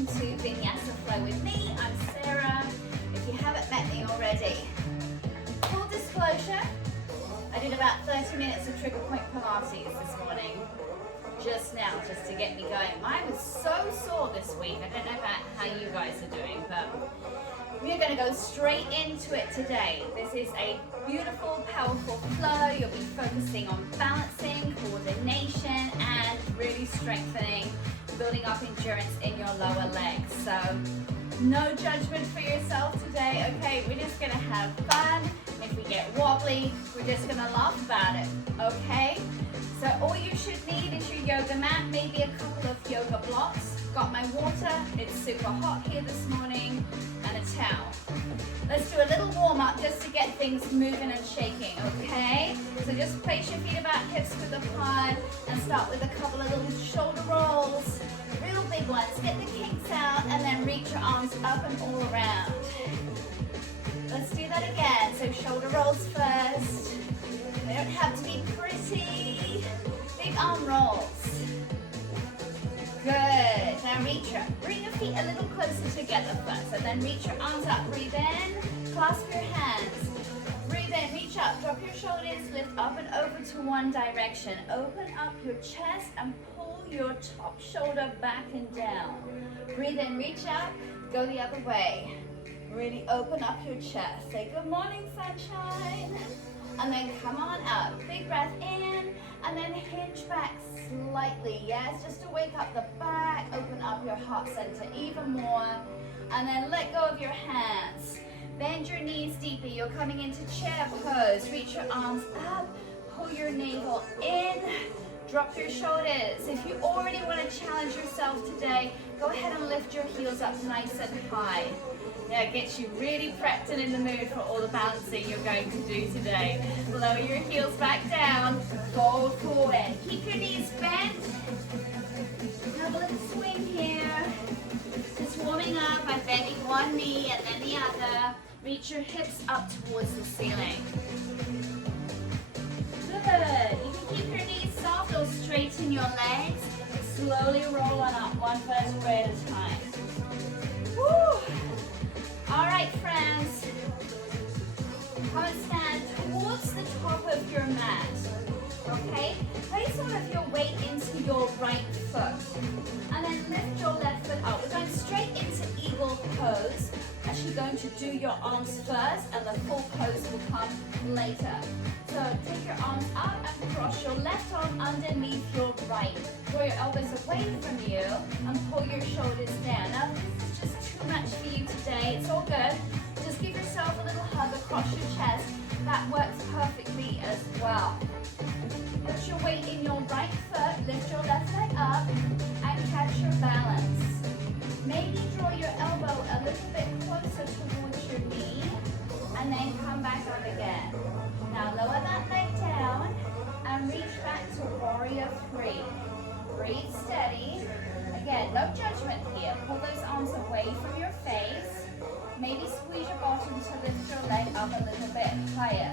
welcome to Vinyasa Flow with me. I'm Sarah, if you haven't met me already. Full disclosure, I did about 30 minutes of trigger point Pilates this morning, just now, just to get me going. Mine was so sore this week. I don't know about how you guys are doing, but we're going to go straight into it today. This is a beautiful, powerful flow. You'll be focusing on balancing, coordination, and really strengthening, building up endurance in your lower legs. So no judgment for yourself today, okay? We're just going to have fun. If we get wobbly, we're just going to laugh about it, okay? So all you should need is your yoga mat, maybe a couple of yoga blocks. Got my water, it's super hot here this morning, and a towel. Let's do a little warm up just to get things moving and shaking, okay? So just place your feet about hips width apart and start with a couple of little shoulder rolls, real big ones. Get the kinks out and then reach your arms up and all around. Let's do that again. So shoulder rolls first. They don't have to be pretty. Big arm rolls. Good. Now reach up. Bring your feet a little closer together first, and then reach your arms up. Breathe in. Clasp your hands. Breathe in. Reach up. Drop your shoulders. Lift up and over to one direction. Open up your chest and pull your top shoulder back and down. Breathe in. Reach up. Go the other way. Really open up your chest. Say good morning, sunshine. And then come on up. Big breath in, and then hinge back slightly, yes? Just to wake up the back, open up your heart center even more, and then let go of your hands. Bend your knees deeper. You're coming into chair pose. Reach your arms up, pull your navel in, drop your shoulders. If you already want to challenge yourself today, go ahead and lift your heels up nice and high. Yeah, it gets you really prepped and in the mood for all the balancing you're going to do today. Lower your heels back down, fold forward. Keep your knees bent. Have a little swing here. Just warming up by bending one knee and then the other. Reach your hips up towards the ceiling. Good. You can keep your knees soft or straighten your legs. Slowly roll on up, one vertebra at a time. Woo! All right, friends, come and stand towards the top of your mat, okay? Place all of your weight into your right foot, and then lift your left foot up. We're going straight into eagle pose. Actually going to do your arms first, and the full pose will come later. So take your arms up and cross your left arm underneath your right. Draw your elbows away from you and pull your shoulders down. Now this is just too much for you today. It's all good. Just give yourself a little hug across your chest. That works perfectly as well. Put your weight in your right foot, lift your left leg up, and catch your balance. Maybe draw your elbow a little bit closer towards your knee, and then come back up again. Now lower that leg down and reach back to warrior three. Breathe steady. Again, no judgment here. Pull those arms away from your face. Maybe squeeze your bottom to lift your leg up a little bit higher.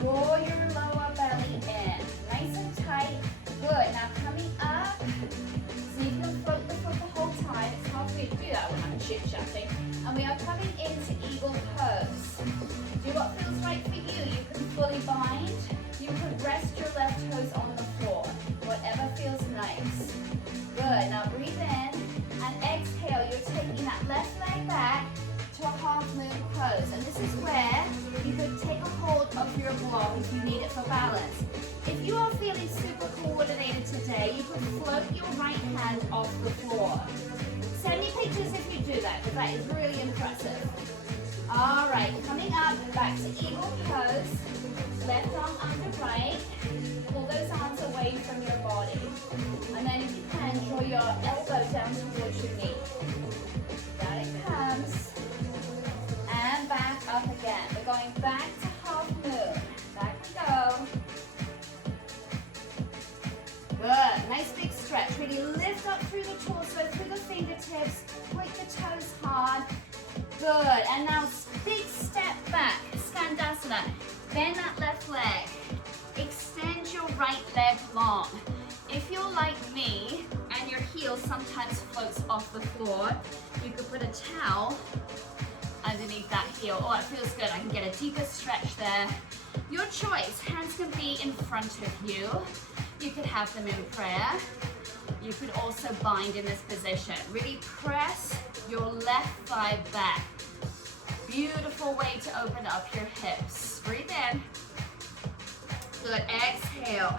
Draw your lower belly in. Nice and tight. Good. Now coming up. So you can float the foot the whole time. It's hard for you to do that when I'm chit-chatting. And we are coming into eagle pose. Do what feels right for you. You can fully bind. You could rest your left toes on the floor. Whatever feels nice. Good. Now breathe in and exhale. You're taking that left leg back to a half moon pose. And this is where you could take a hold of your block if you need it for balance. If you are feeling super coordinated today, you could float your right hand off the floor. Send me pictures if you do that, because that is really impressive. All right, coming up, back to eagle pose. Left arm under right. Pull those arms away from your body. And then if you can, draw your elbow down towards your knee. Down it comes. And back up again. We're going back to half moon. Back we go. Good. Nice big stretch. Really lift up through the torso, through the fingertips. Point the toes hard. Good. And now big step back. Skandasana. Bend that left leg. Extend your right leg long. If you're like me and your heel sometimes floats off the floor. You could put a towel underneath that heel. Oh, it feels good. I can get a deeper stretch there. Your choice. Hands can be in front of you. You could have them in prayer. You could also bind in this position. Really press your left thigh back. Beautiful way to open up your hips. Breathe in. Good. Exhale.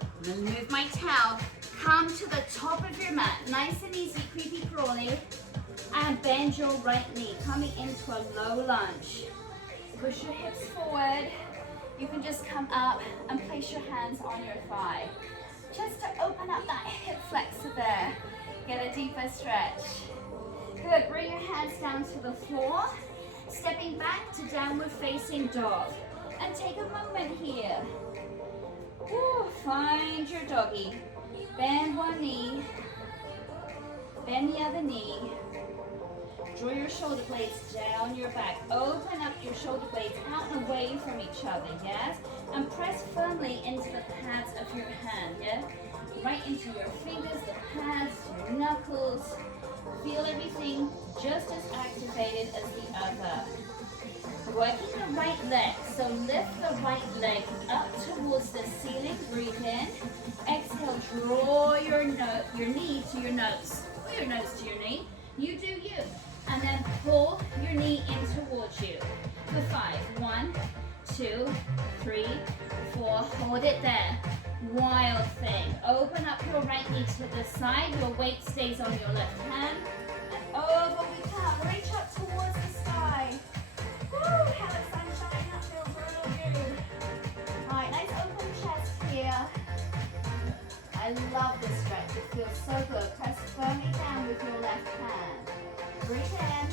I'm going to move my towel. Come to the top of your mat. Nice and easy, creepy crawly. And bend your right knee, coming into a low lunge. Push your hips forward. You can just come up and place your hands on your thigh. Just to open up that hip flexor there. Get a deeper stretch. Good, bring your hands down to the floor. Stepping back to downward facing dog. And take a moment here. Woo, find your doggy. Bend one knee. Bend the other knee. Draw your shoulder blades down your back. Open up your shoulder blades out and away from each other, yes? And press firmly into the pads of your hand, yes? Right into your fingers, the pads, your knuckles. Feel everything just as activated as the other. Working the right leg, so lift the right leg up towards the ceiling. Breathe in. Exhale, draw your knee to your nose. Or your nose to your knee. You do you. And then pull your knee in towards you. For 5. 1, 2, 3, 4. Hold it there. Wild thing. Open up your right knee to the side. Your weight stays on your left hand. And over we come. Reach up towards the sky. Woo! Have a sunshine. That feels real good. Alright, nice open chest here. I love this stretch. It feels so good. Press firmly down with your left hand. Breathe in,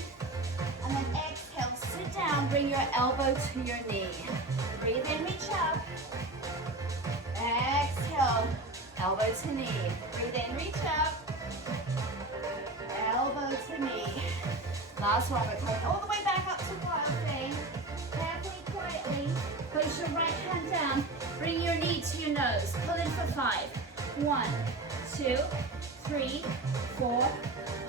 and then exhale, sit down, bring your elbow to your knee. Breathe in, reach up. Exhale, elbow to knee. Breathe in, reach up. Elbow to knee. Last one, we're coming all the way back up to wild thing. Carefully, quietly, place your right hand down. Bring your knee to your nose. Pull in for 5. 1, 2, 3, 4.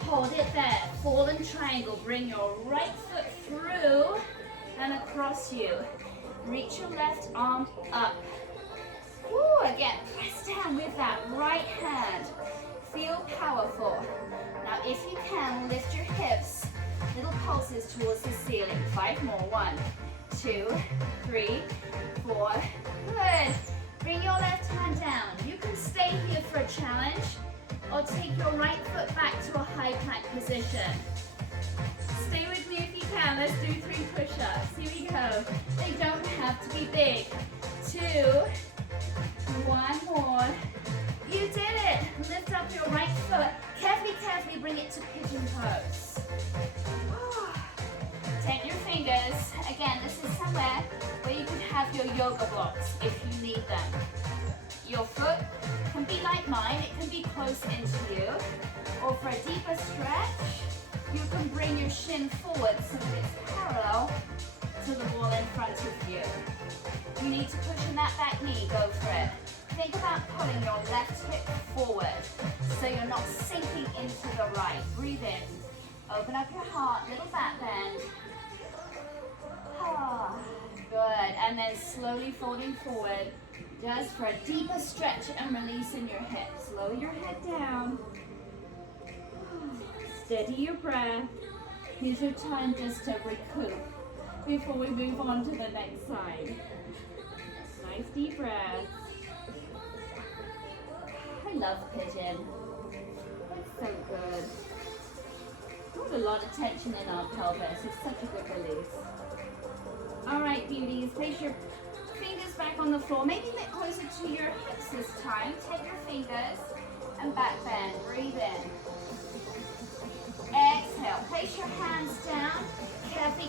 Hold it there. Fallen triangle. Bring your right foot through and across you. Reach your left arm up. Woo, again, press down with that right hand. Feel powerful. Now, if you can, lift your hips. Little pulses towards the ceiling. 5 more. 1, 2, 3, 4. Good. Bring your left hand down. You can stay here for a challenge, or take your right foot back to a high plank position. Stay with me if you can. Let's do 3 push-ups. Here we go. They don't have to be big. 2, 1 more. You did it. Lift up your right foot. Carefully bring it to pigeon pose. Take your fingers. Again, this is somewhere where you can have your yoga blocks if you need them. Your foot can be like mine, it can be close into you. Or for a deeper stretch, you can bring your shin forward so that it's parallel to the wall in front of you. You need to push in that back knee, go for it. Think about pulling your left hip forward so you're not sinking into the right. Breathe in. Open up your heart, little back bend. Good. And then slowly folding forward. Just for a deeper stretch and release in your hips. Lower your head down. Steady your breath. Here's your time just to recoup before we move on to the next side. Nice deep breath. I love pigeon. It's so good. Put a lot of tension in our pelvis. It's such a good release. All right, beauties. Place your fingers back on the floor. Maybe a bit closer to your hips this time. Take your fingers and back bend. Breathe in. Exhale. Place your hands down. Carefully,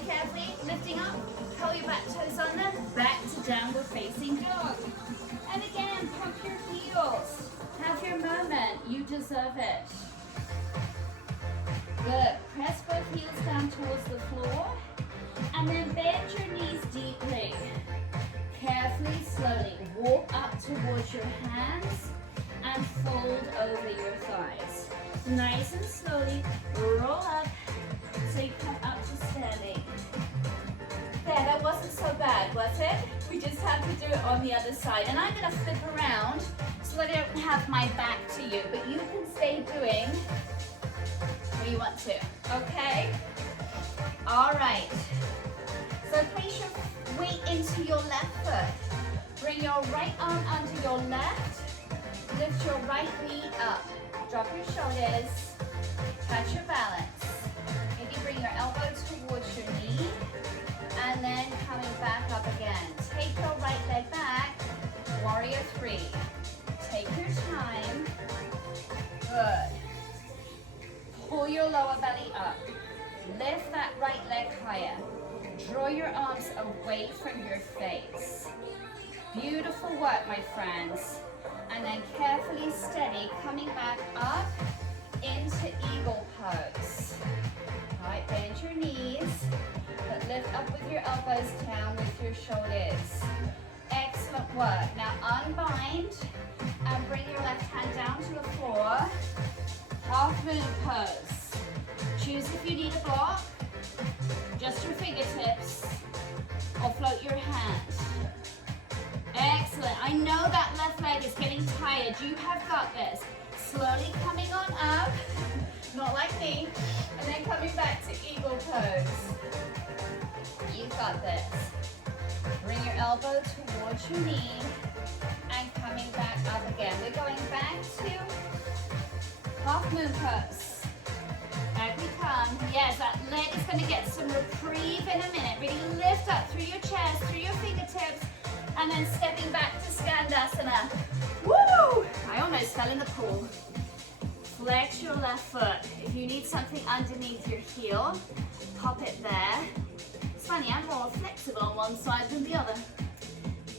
lifting up. Curl your back toes under. Back to downward facing dog. And again, pump your heels. Have your moment. You deserve it. Good. Press both heels down towards the floor. And then bend your knees deeply. Carefully, slowly walk up towards your hands and fold over your thighs. Nice and slowly roll up so you come up to standing. There, that wasn't so bad, was it? We just have to do it on the other side. And I'm going to flip around so that I don't have my back to you, but you can stay doing what you want to, okay? All right. So place your weight into your left foot. Bring your right arm under your left. Lift your right knee up. Drop your shoulders. Catch your balance. Maybe bring your elbow towards your knee. And then coming back up again. Take your right leg back. Warrior 3. Take your time. Good. Pull your lower belly up. Lift that right leg higher. Draw your arms away from your face. Beautiful work, my friends. And then carefully steady, coming back up into eagle pose. All right, bend your knees, but lift up with your elbows, down with your shoulders. Excellent work. Now unbind and bring your left hand down to the floor. Half moon pose. Choose if you need a block, just your fingertips, or float your hand. Excellent. I know that left leg is getting tired. You have got this. Slowly coming on up, not like me, and then coming back to eagle pose. You've got this. Bring your elbow towards your knee and coming back up again. We're going back to half moon pose. Back we come. Yes, that leg is going to get some reprieve in a minute. Really lift up through your chest, through your fingertips, and then stepping back to Skandasana. Woo! I almost fell in the pool. Flex your left foot. If you need something underneath your heel, pop it there. It's funny, I'm more flexible on one side than the other.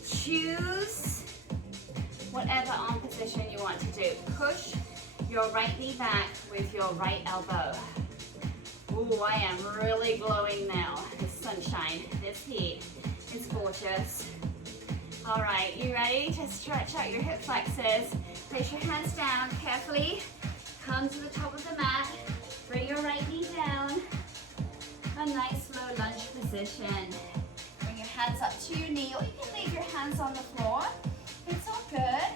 Choose whatever arm position you want to do. Push your right knee back with your right elbow. Ooh, I am really glowing now. This sunshine, this heat, it's gorgeous. All right, you ready to stretch out your hip flexors? Place your hands down carefully. Come to the top of the mat. Bring your right knee down. A nice low lunge position. Bring your hands up to your knee, or you can leave your hands on the floor. It's all good.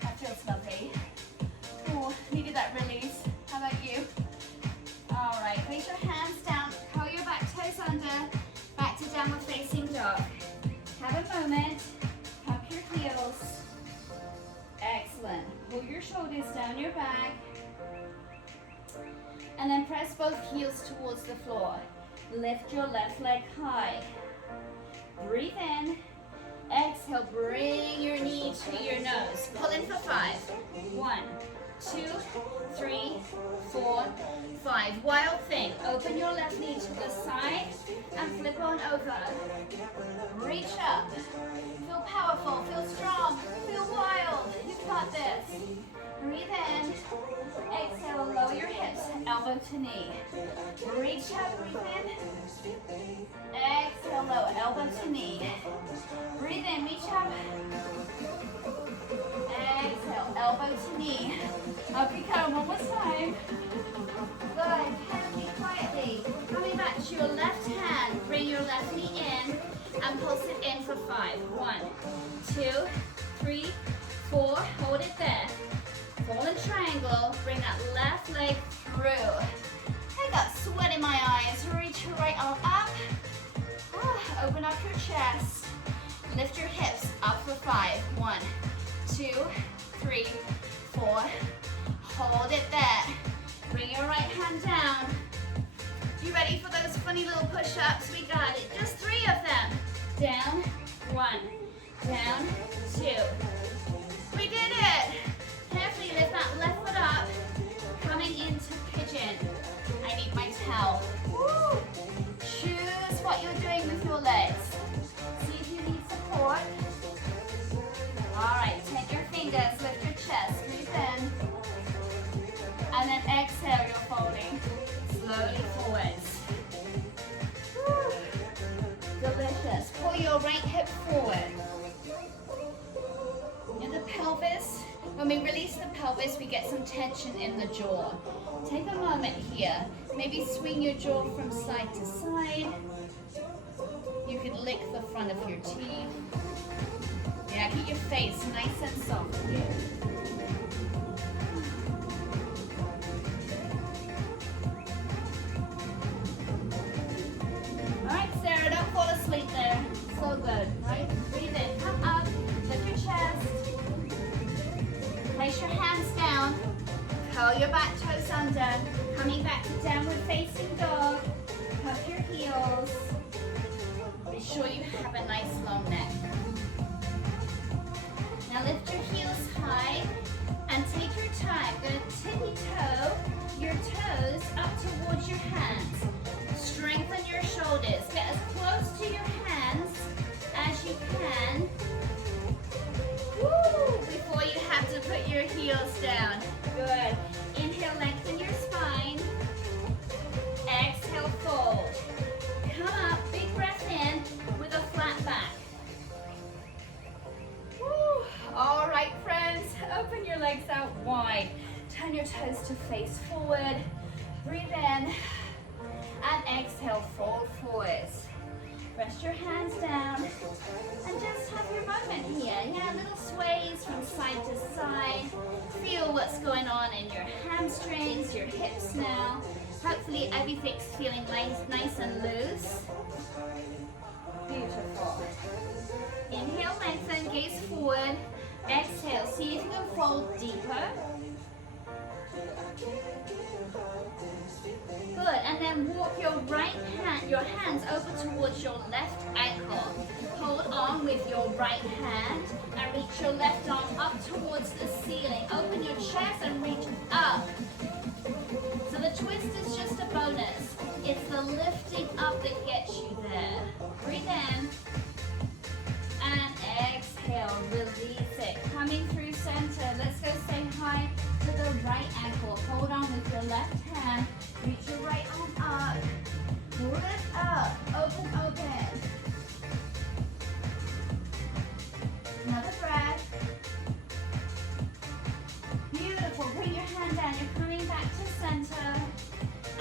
That feels lovely. Oh, needed that release. How about you? All right, place your hands down. Curl your back toes under. Back to downward facing dog. Have a moment. Pump your heels. Excellent. Pull your shoulders down your back. And then press both heels towards the floor. Lift your left leg high. Breathe in. Exhale, bring your knee to your nose. Pull in for 5. 1, 2, 3, 4, 5. Wild thing. Open your left knee to the side and flip on over. Reach up. Feel powerful. Feel strong. Feel wild. You've got this. Breathe in. Exhale, lower your hips, elbow to knee. Reach up, breathe in. Exhale, lower, elbow to knee. Breathe in, reach up. Exhale, elbow to knee. Up you come, one more time. Good, carefully, quietly. Coming back to your left hand, bring your left knee in and pulse it in for 5. 1, 2, 3, 4, hold it there. Fallen triangle, bring that left leg through. I got sweat in my eyes. Reach your right arm up. Open up your chest. Lift your hips up for 5. 1, 2, 3, 4. Hold it there. Bring your right hand down. You ready for those funny little push-ups? We got it. Just 3 of them. Down, 1, down, 2. We did it. Carefully lift that left foot up, coming into pigeon. I need my towel. Woo. Choose what you're doing with your legs. See if you need support. All right, take your fingers, lift your chest, breathe in. And then exhale, you're folding slowly forwards. Woo. Delicious. Pull your right hip forward. pelvis, we get some tension in the jaw. Take a moment here. Maybe swing your jaw from side to side. You could lick the front of your teeth. Yeah, keep your face nice and soft here. All right, Sarah, don't fall asleep there. So good, right? Breathe in, come up, lift your chest. Place your hands down. Curl your back toes under. Coming back to downward facing dog. Cup your heels. Be sure you have a nice long neck. Now lift your heels high and take your time. Going to tippy toe your toes up towards your hands. Strengthen your shoulders. Get as close to your hands as you can. Woo! Before you have to put your heels down. Good. Inhale, lengthen your spine. Exhale, fold. Come up, big breath in with a flat back. Woo! All right, friends, open your legs out wide. Turn your toes to face forward. Breathe in and exhale, fold forwards. Rest your hands down and just have your moment here. Yeah, little sways from side to side. Feel what's going on in your hamstrings, your hips now. Hopefully everything's feeling nice and loose. Beautiful. Inhale, lengthen, gaze forward. Exhale, see if you can fold deeper. Good, and then walk your your hands over towards your left ankle. Hold on with your right hand and reach your left arm up towards the ceiling. Open your chest and reach up. So the twist is just a bonus. It's the lifting up that gets you there. Breathe in and exhale, release it. Coming through center, let's go say hi to the right ankle. Hold on with your left hand. Reach your right arm up. Lift up. Open, open. Another breath. Beautiful. Bring your hand down. You're coming back to center.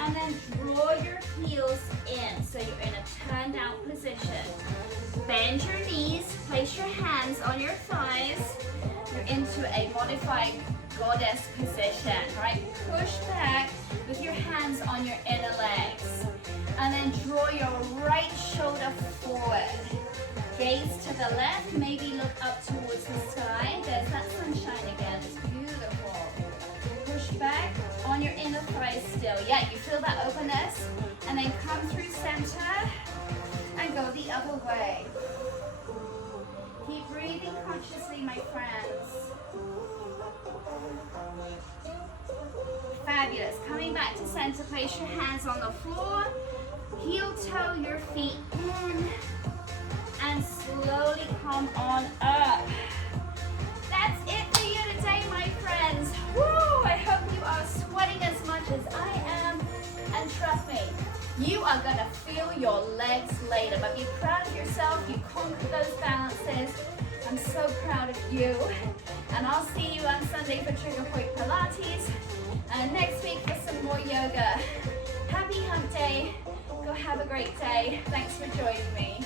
And then draw your heels in. So you're in a turned out position. Bend your knees. Place your hands on your thighs. You're into a modified goddess position, right? Push back with your hands on your inner legs. And then draw your right shoulder forward. Gaze to the left, maybe look up towards the sky. There's that sunshine again, it's beautiful. Push back on your inner thighs still. Yeah, you feel that openness? And then come through center and go the other way. Keep breathing consciously, my friends. Fabulous. Coming back to center, place your hands on the floor. Heel toe your feet in and slowly come on up. That's it for you today, my friends. Woo! I hope you are sweating as much as I am. And trust me, you are going to feel your legs later. But be proud of yourself. You conquered those balances. I'm so proud of you. And I'll see you on Sunday for Trigger Point Pilates. And next week for some more yoga. Happy hump day. Go have a great day. Thanks for joining me.